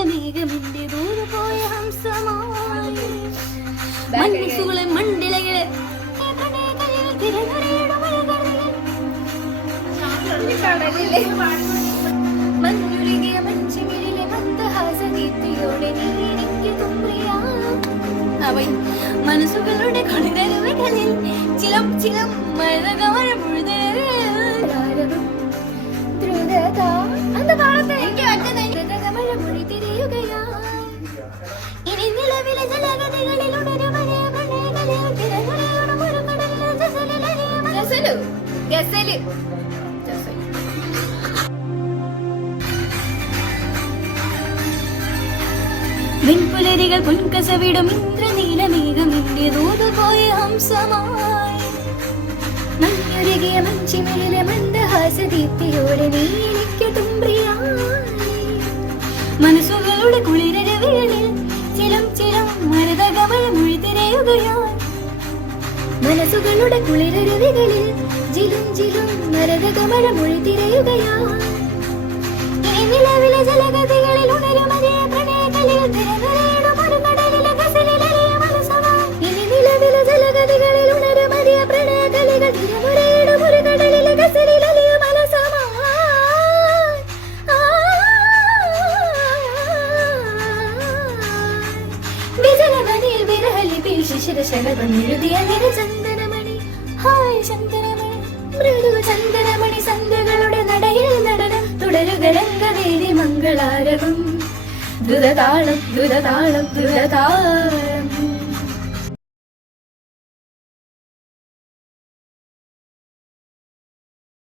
നീലമേഘമിന്റെ ദൂരപോയ ഹംസമായി മനസ്സുകളെ മണ്ഡലകളെ മഞ്ഞുരുകിയ മഞ്ചുമിഴിലെ മന്ദഹാസദീപ്തിയോടെ നീ എനിക്ക് തുമ്പിയാ മനസ്സുകളുടെ കുളിരരുവികളിൽ ചിലം ചിലം മഴകമഴ മുഴുതരവും ദ്രുതത അന്ത പാടത്തെ മഴ മൊഴി തിരയുകയാ ഇനി നിലവിലെ ജലഗതികളിൽ ഉണരുമഴ മഴകളിൽ തിരമുറയോടും ഒരു കടലിൽ ഗസല് ഗസല് വിൺപുലരികൾ പൊൻകസവിടും ഇന്ദ്രനീലമേഘമിന്റെ ദൂതുപോയ ഹംസമായി മഞ്ഞുരുകിയ മഞ്ചിമിഴിലെ മന്ദഹാസദീപ്തിയോടെ നീ എനിക്ക് തുമ്പിയായി മനസ്സുകളുടെ കുളിരരുവികളിൽ ചിലം ചിലം മരതകമഴ മുഴുതിരയുകയായി മനസ്സുകളുടെ കുളിരരുവികളിൽ ജിലും ജിലും മരതകമഴ മുഴുതിരയുകയായി ഇനി നിലവിലെ ജലഗതികളിൽ ഉണരുമതേ പ്രണയകളിൽ തിരനുരയിടും ഒരു കടലിലെ ഗസലിലലിയ മനസ്സവായി ഇനി നിലവിലെ ജലഗതികളിൽ ഉണരുമതേ പ്രണയകളിൽ തിരനുരയിടും ഒരു കടലിലെ ഗസലിലലിയ മനസ്സവായി വിജനവനിൽ വിരഹലിപിൽ ശിശിരശകൾ വന്നെഴുതിയ നിരചന്ദനമണി ഹായ് ചന്ദനമണി മൃദു ചന്ദനമണി സന്ധ്യകളുടെ നടയിൽ നടനം തുടരുക രംഗവേദി മംഗളാരവം ദ്രുതതാളം ദ്രുതതാളം ദ്രുതതാളം